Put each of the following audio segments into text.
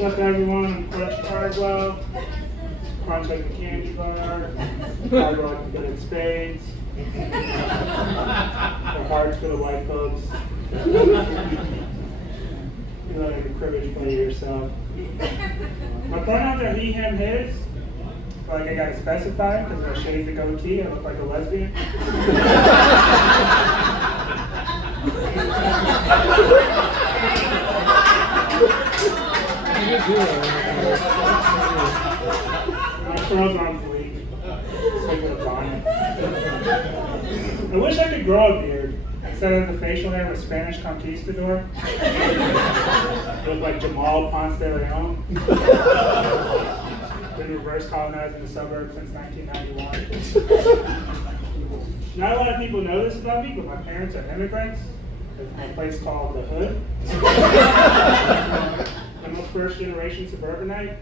What's up, everyone? I'm Coach Cardwell. Crunch like a candy bar. Cardwell like good at spades. The hearts for the white folks. You look like a cribbage player yourself. My pronouns are he, him, his. I feel like I gotta specify because if I shave the goatee, I look like a lesbian. My curls on fleek. It's like with a bonnet. I wish I could grow a beard instead of the facial hair with Spanish conquistador. Look like Jamal Ponce de Leon. Been reverse colonizing the suburbs since 1991. Not a lot of people know this about me, but my parents are immigrants. There's a place called the Hood. I'm a first generation suburbanite.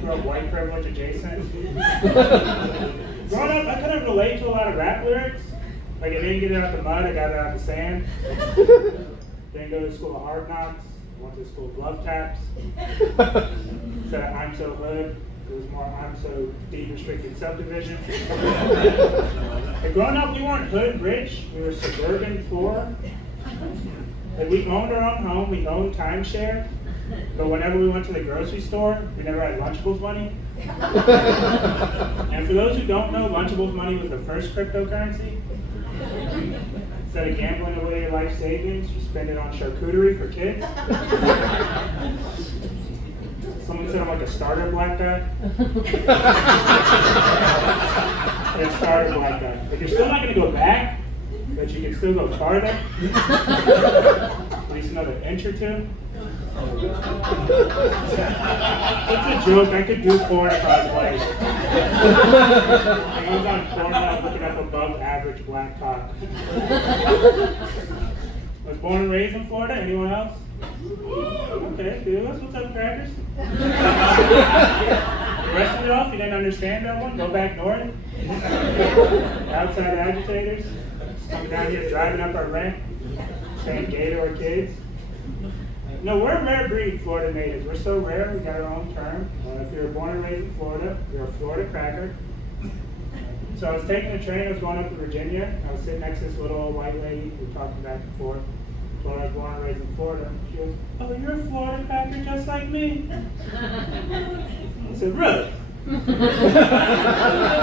Grew up white privilege adjacent. Growing up, I couldn't relate to a lot of rap lyrics. Like, I didn't get it out the mud, I got it out the sand. Didn't go to the school of hard knocks. I went to the school of love taps. Instead of I'm so hood, it was more I'm so deed restricted subdivision. Like, growing up, we weren't hood rich, we were suburban poor. Like, we owned our own home, we owned timeshare, but whenever we went to the grocery store, we never had Lunchables money. And for those who don't know, Lunchables money was the first cryptocurrency. Instead of gambling away your life savings, you spend it on charcuterie for kids. Someone said I'm like a starter black guy. A starter black guy. Like, you're still not going to go back, but you can still go farther. At least another inch or two. It's a joke. I could do porn if I was white. I was on Pornhub looking up above average black cock. I was born and raised in Florida. Anyone else? Okay, fearless. What's up, crackers? The rest of y'all, if you didn't understand that one, go back north. Outside agitators. Coming down here driving up our rent. Saying gay to our kids. No, we're a rare breed, Florida natives. We're so rare, we got our own term. If you were born and raised in Florida, you're a Florida cracker. So I was taking a train, I was going up to Virginia. I was sitting next to this little old white lady. We were talking back and forth. Told her I was born and raised in Florida. She goes, oh, you're a Florida cracker just like me. I said, really?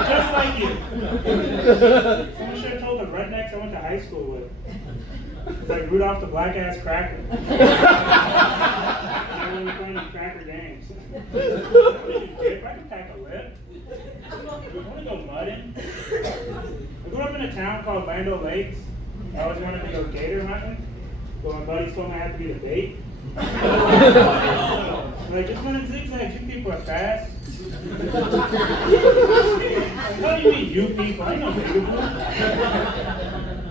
Just like you. Someone should have told the rednecks I went to high school with. It's like Rudolph the black ass cracker. Never really playing these cracker games. If I can pack a lip. I want to go mudding. I grew up in a town called Land O'Lakes. I always wanted to go gator hunting, but my buddies told me I had to be the bait. Like, just run in zigzags, you people are fast. What do you mean, you people? I know people.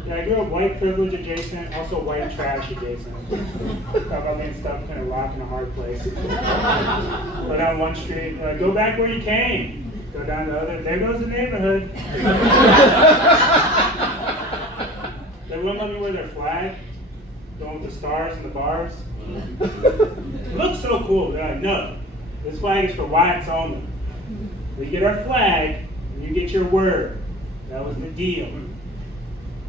Yeah, I grew up white privilege adjacent, also white trash adjacent. Talk about being stuck between a rock and a hard place. Go down one street, go back where you came. Go down the other, there goes the neighborhood. They wouldn't let me wear their flag, the one with the stars and the bars. It looks so cool. They're like, no, this flag is for whites only. We get our flag, and you get your word. That was the deal.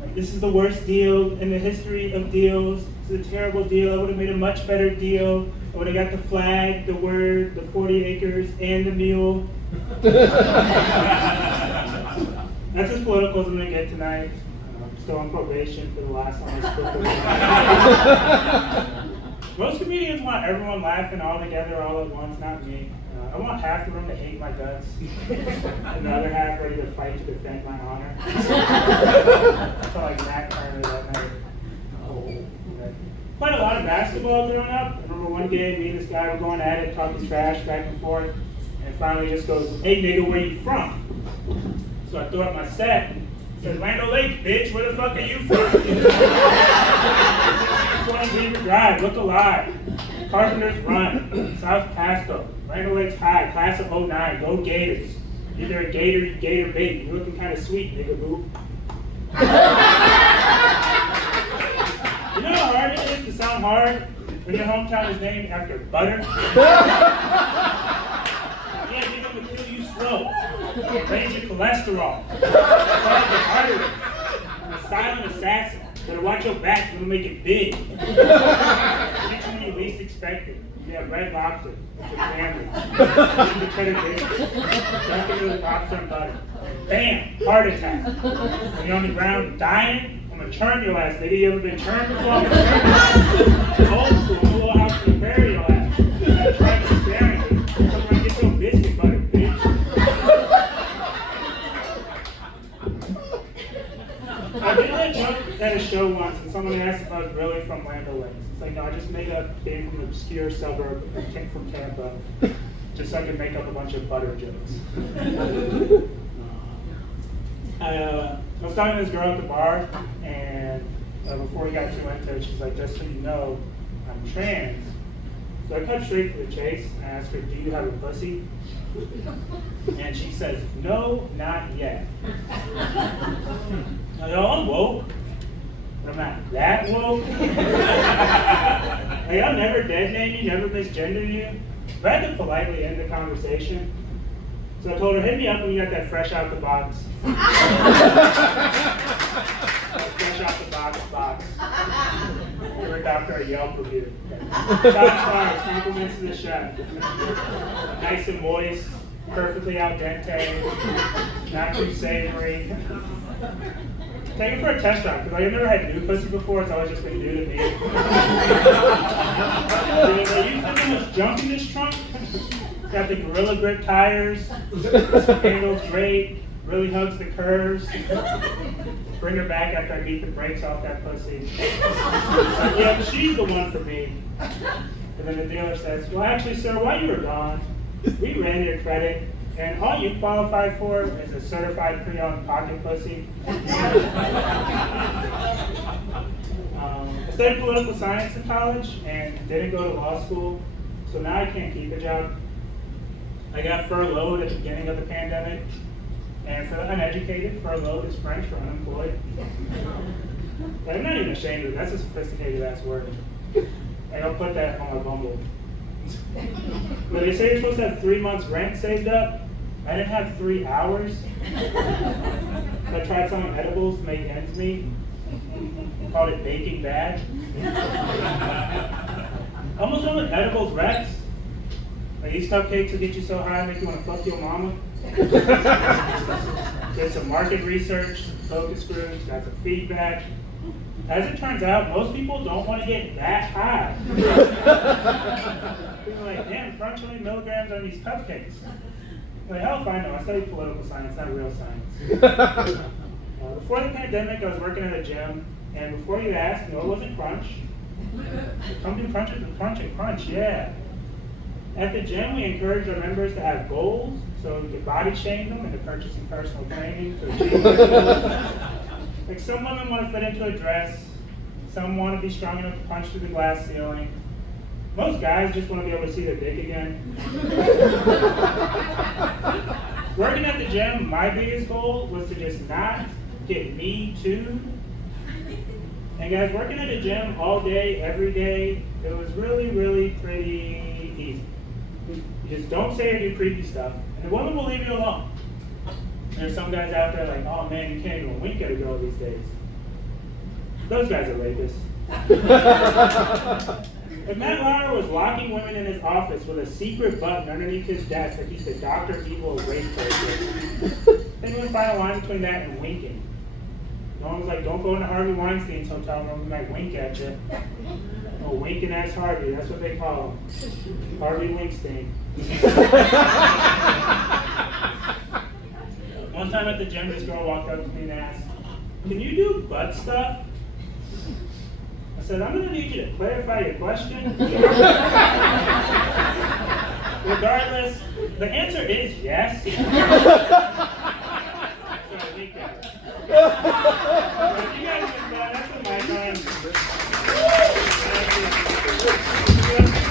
Like, this is the worst deal in the history of deals. It's a terrible deal. I would have made a much better deal. I would have got the flag, the word, the 40 acres, and the mule. That's as political as I'm going to get tonight. I'm still on probation for the last one I spoke. Most comedians want everyone laughing all together all at once, not me. I want half the room to hate my guts, and the other half ready to fight to defend my honor. I felt like Matt Turner that night. Played a lot of basketball growing up. I remember one day me and this guy were going at it, talking trash back and forth, and finally just goes, hey nigga, where you from? So I threw up my set. Said, Land O'Lakes, bitch, where the fuck are you from? 20 Beaver Drive, look alive. Carpenter's Run, South Pasco, Land O'Lakes High, class of 09, go Gators. Either a gator, you gator bait. You're looking kind of sweet, nigga boo. You know how hard it is to sound hard? When your hometown is named after butter? Yeah, you're gonna kill you slow. Raise your cholesterol. Clog your arteries. I'm a silent assassin. Better watch your back, I'm gonna make it big. Hit you when you least expect it. You have red lobster. It's your family. Eat the cheddar biscuit. Dunk it with lobster and butter. Bam! Heart attack. When you're on the ground dying, I'm gonna churn your ass. Nigga, you ever been churned before? I'm gonna churn you. Old school, a little house to bury your ass. I'm trying to stare at you. I'm gonna get your biscuit butter, bitch. I did that joke at a show once, and someone asked if I was really from Lando Lakes. It's like, no, I just made up came from an obscure suburb from Tampa, just so I could make up a bunch of butter jokes. I was talking to this girl at the bar, and before we got too into it, she's like, just so you know, I'm trans. So I cut straight to the chase and I asked her, do you have a pussy? And she says, no, not yet. I go, I'm woke. But I'm not that woke. Like, I'll never dead name you, never misgender you. But I had to politely end the conversation. So I told her, hit me up when you got that fresh out the box. Fresh out the box. We worked after a Yelp review. Shots compliments to the chef. Nice and moist, perfectly al dente, not too savory. Take it for a test drive, because I've never had new pussy before, it's always just been new to me. Are you thinking there's junk in this trunk? Got the Gorilla Grip tires, handles great, really hugs the curves. Bring her back after I beat the brakes off that pussy. Yeah, she's the one for me. And then the dealer says, well, actually, sir, while you were gone, we ran your credit, and all you qualify for is a certified pre-owned pocket pussy. I studied political science in college and didn't go to law school, so now I can't keep a job. I got furloughed at the beginning of the pandemic, and for the uneducated, furloughed is French for unemployed. But I'm not even ashamed of it, that's a sophisticated ass word. And I'll put that on my Bumble. But they say you're supposed to have 3 months rent saved up. I didn't have 3 hours. So I tried selling edibles to make ends meet. Called it baking bad. Almost done with edibles Rex. Like, these cupcakes will get you so high, make you want to fuck your mama. Did some market research, some focus groups, got some feedback. As it turns out, most people don't want to get that high. People are like, damn, crunch, how many milligrams on these cupcakes? I'm like, hell if I know, I studied political science, not real science. Before the pandemic, I was working at a gym, and before you ask, no, it wasn't crunch. Come do crunches with crunch and crunch, yeah. At the gym, we encourage our members to have goals, so we can body shame them into purchasing personal training to achieve their goals. Like, some women want to fit into a dress, some want to be strong enough to punch through the glass ceiling. Most guys just want to be able to see their dick again. Working at the gym, my biggest goal was to just not get me too. And guys, working at the gym all day, every day, it was really, really pretty easy. You just don't say or do creepy stuff, and the woman will leave you alone. There's some guys out there like, oh man, you can't even wink at a girl these days. Those guys are rapists. If Matt Lauer was locking women in his office with a secret button underneath his desk that he's the Dr. Evil rape person, then we would find a line between that and winking. No one was like, don't go into Harvey Weinstein's hotel room, we might wink at you. Oh, winking ass Harvey, that's what they call him. Harvey Winkstein. One time at the gym, this girl walked up to me and asked, can you do butt stuff? I said, I'm going to need you to clarify your question. Regardless, the answer is yes.